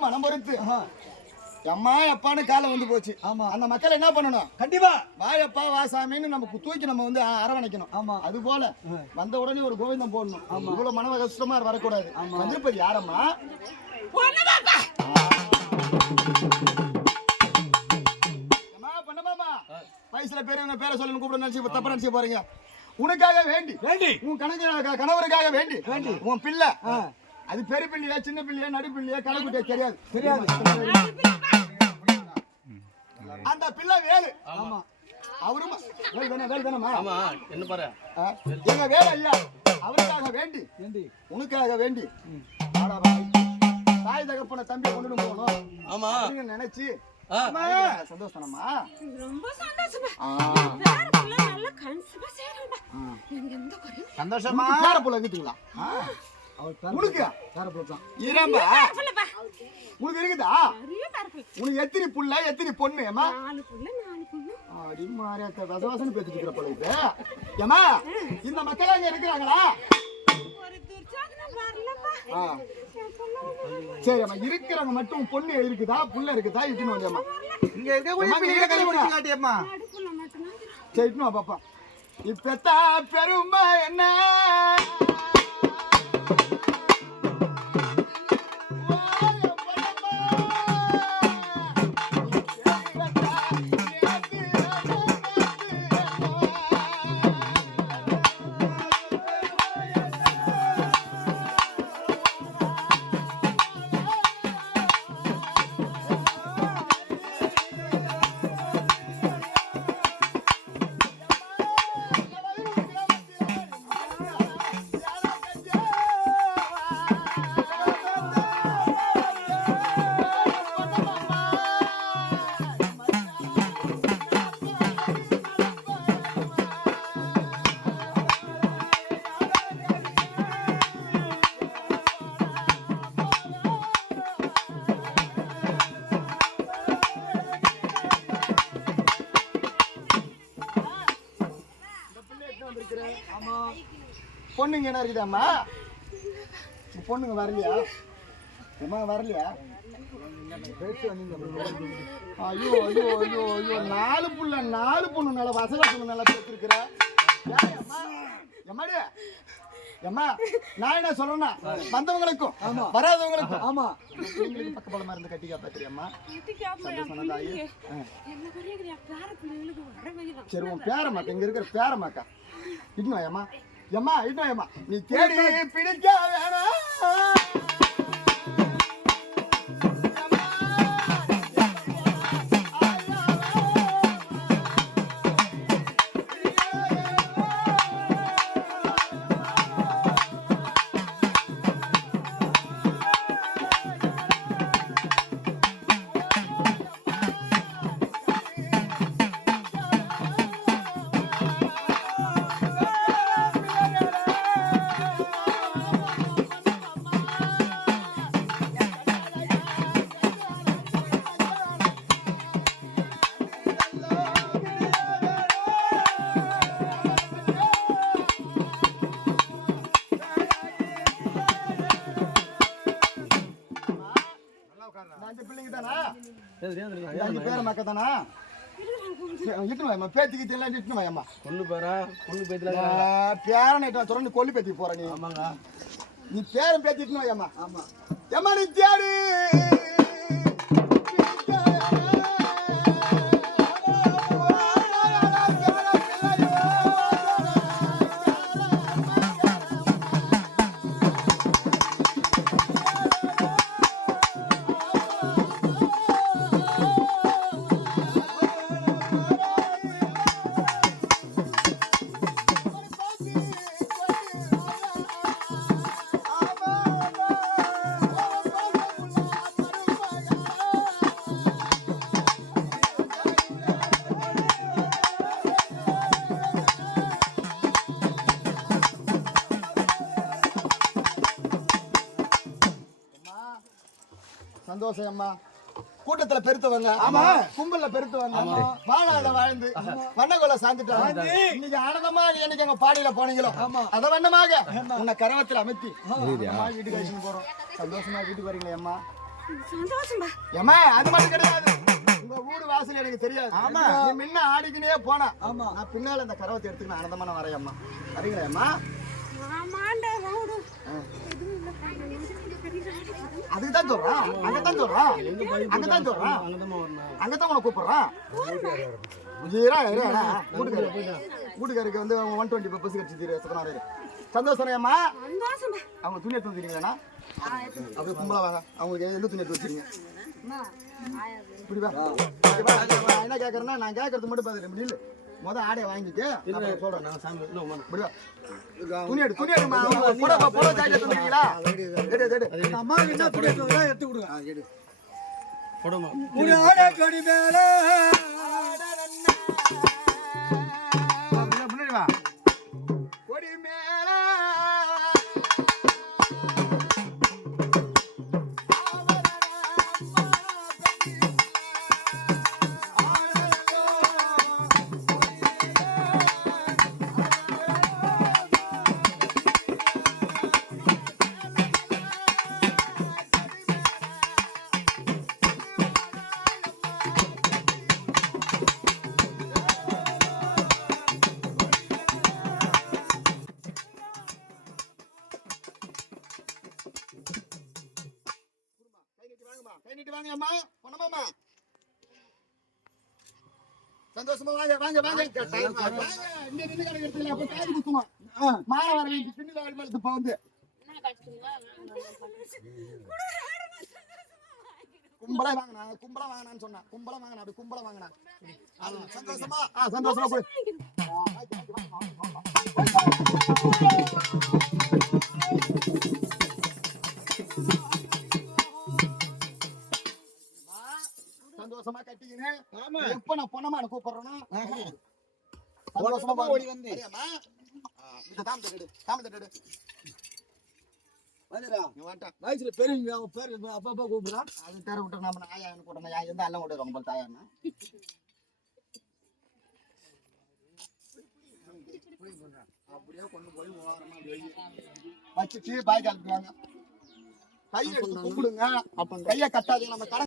மக்களுக்கு மனம் பொறுத்து. அம்மா அப்பான்னு காலம் வந்து போச்சு. ஆமா. அந்த மக்கள் என்ன பண்ணணும்? கண்டிப்பா. வாயப்பா வாசாமின்னு நம்ம தூக்கி நம்ம வந்து அரவணைக்கணும். ஆமா. அது போல வந்த உடனே ஒரு கோவிந்தம் போடணும். இவ்வளவு மன கஷ்டமா வரக்கூடாது. வந்திருப்பது யாரம்மா. வயசுல பெரியவங்க பேரை சொல்லணும் கூப்பிட நினைச்சு இப்ப தப்பா நினைச்சு போறீங்க. உனக்காக வேண்டி வேண்டி. உன் கணக்கு கணவருக்காக வேண்டி வேண்டி. உன் பிள்ளை அது பெரிய பிள்ளையா சின்ன பிள்ளையா நடு பிள்ளையா கணக்குட்டியா தெரியாது. தெரியாது. அந்த பிள்ளை வேலு. ஆமா. அவரும் வேல் தானே வேல் தானம்மா? ஆமா என்ன பாரு? எங்க வேலை ஐயா அவருக்காக வேண்டி. ஏண்டி? உனக்காக வேண்டி. ஆடா பாய். தாய் தகப்பனை தம்பி கொண்டுட்டு போகணும். ஆமா. அப்படின்னு நினைச்சு. சந்தோஷமா ரொம்ப சந்தோஷமா. சந்தோஷமா? புள்ள. பேர உனக்கு? இரம்பா? உனக்கு இருக்குதா? உனக்கு எத்தனை புள்ள எத்தனை பொண்ணு ஏமா அடி மாறியாத்த வசவாசன்னு பேசிட்டு இருக்கிற போல இது. ஏமா இந்த மக்கள் அங்க இருக்கிறாங்களா. சரி அம்மா இருக்கிறவங்க மட்டும் பொண்ணு இருக்குதா புள்ள இருக்குதா இட்டுன்னு வந்தேம்மா இங்க இருக்கக்கூடிய அம்மா, பிள்ளைகளை இங்க கை இருக்கிறவங்க. பிடிச்சு காட்டியம்மா. நடுப்புள்ள மட்டும்தான் இருக்கிறான். சரி இட்டுன்னு பாப்பா. இப்பத்தா பெருமை என்ன? பொண்ணுங்க என்ன இருக்குதாம்மா பொண்ணுங்க வரலையா? அம்மா வரலையா? ஐயோ ஐயோ ஐயோ ஐயோ. நாலு புள்ள நாலு பொண்ணு நல்லா வசத பொண்ணு நல்லா பேசிருக்கிற எம்மாடி? நான் என்ன சொல்றேன்னா வந்தவங்களுக்கும் வராதவங்களுக்கும். ஆமா. பிள்ளைங்களுக்கு பக்கபலமா இருந்து கட்டி காப்பாத்திரியம்மா கட்டி கேப்பா, என் சந்தோஷம் தாயி. பிள்ளைங்க. ஆ. என்ன குறையுது, என் பேர பிள்ளைங்களுக்கு வர வைக்கலாம். சரி உன் பேரம்மாக்கா இங்க இருக்கிற பேரம்மாக்கா இன்னும் ஏம்மா எம்மா இன்னும் ஏம்மா நீ தேடி பிடிக்க வேணாம். பிள்ளைங்க தானா அஞ்சு பேரம்மாக்கா தானா? இட்டுனு வாயம்மா பேத்திக்கிட்டு எல்லாம் இட்டுனு வாயம்மா. பொண்ணு பேரா பொண்ணு பேத்துல பேரன் எட்டு சொல்ல கொல்லி பேத்தி போற நீ. ஆமாங்க. நீ பேரன் ஆமா. ஏம்மா நீ தேடி. சந்தோஷம் அம்மா. கூட்டத்துல பெருத்தவங்க ஆமா. கும்பல்ல பெருத்தவங்க வாழாத வாழ்ந்து வண்ணகோல சாந்துட்டாங்க இன்னைக்கு ஆனந்தமா என்னைக்கு எங்க பாடியில போனீங்களோ அத வண்ணமாக உன்னை கரவத்துல அமைத்தி வீட்டுக்கு அழைச்சிட்டு போறோம். சந்தோஷமா வீட்டுக்கு வரீங்களே அம்மா. ஏம்மா அது மட்டும் கிடையாது. உங்க வீடு வாசல் எனக்கு தெரியாது. ஆமா. நீ முன்ன ஆடிக்கினே போன. ஆமா. நான் பின்னால இந்த கரவத்தை எடுத்துக்கிட்டு ஆனந்தமா நான் வரேன் அம்மா வரீங்களா அம்மா ஆமாண்டா ரவுடு எதுவும் இல்லப்பா நான் எதுக்கு பெரிய ராடி வரும்? அதுக்கு தான் சொல்றேன் அங்கதான் சொல்றேன் அங்கதான் சொல்றேன் அங்கதான் வரணும் அங்கதான் உன கூப்பிடுறான் வீட்டுக்காருக்கு வந்து ஒன் டுவெண்ட்டி பஸ் கட்சி தீரு சுத்தனாரு சந்தோஷம் அவங்க துணி எடுத்து வந்துருக்கீங்களா அப்படியே கும்பலா வாங்க. அவங்களுக்கு எந்த துணி எடுத்து வச்சிருங்க. இப்படி என்ன கேட்கறேன்னா நான் கேட்கறது மட்டும் பார்த்துட்டு முடியல முத ஆடையை வாங்கிட்டு அப்புறம் சொல்றேன் நான் சாமி இன்னும் வா. துணி எடு துணி எடுமா புடவை புடவை ஜாக்கெட் வந்துருக்கீங்களா எடு எடு எடு. அம்மா என்ன துணி எடுத்து கொடுங்க. போடுமா. ஒரு ஆடை கொடி மேல சந்தோஷமா வாங்க வாங்க வாங்க. வாங்க இங்க நின்னு கடை எடுத்துல அப்ப காது குத்துமா? மாற வர வேண்டிய பின்னில அடிமலத்து இப்ப வந்து கும்பலா வாங்கினா கும்பலா வாங்கினான்னு சொன்னா. கும்பலா வாங்கினா அப்படி கும்பலா வாங்கினா. சந்தோஷமா. ஆ சந்தோஷமா போய். சந்தோஷமா கட்டிக்கின்னு எப்ப நான் பொண்ணமா கூப்பிடுறேன்னா? சந்தோஷமா ஓடி வந்து. இந்த தாம் தட்டு தாம் தட்டு வந்துடா நீ வாட்டா. வயசுல பெரியவங்க அவங்க பேர் அப்பா அப்பா கூப்பிடுறான். அது பேர விட்டு நம்ம நாயா கூட்டணும் யா எந்த எல்லாம் விட்டு ரொம்ப தாயாருன்னா அப்படியே கொண்டு போய் ஓரமா வெளியே வச்சுட்டு பாய் காலத்துக்கு வாங்க கையை எடுத்து கும்பிடுங்க. கையை கட்டாதீங்க நம்ம கடை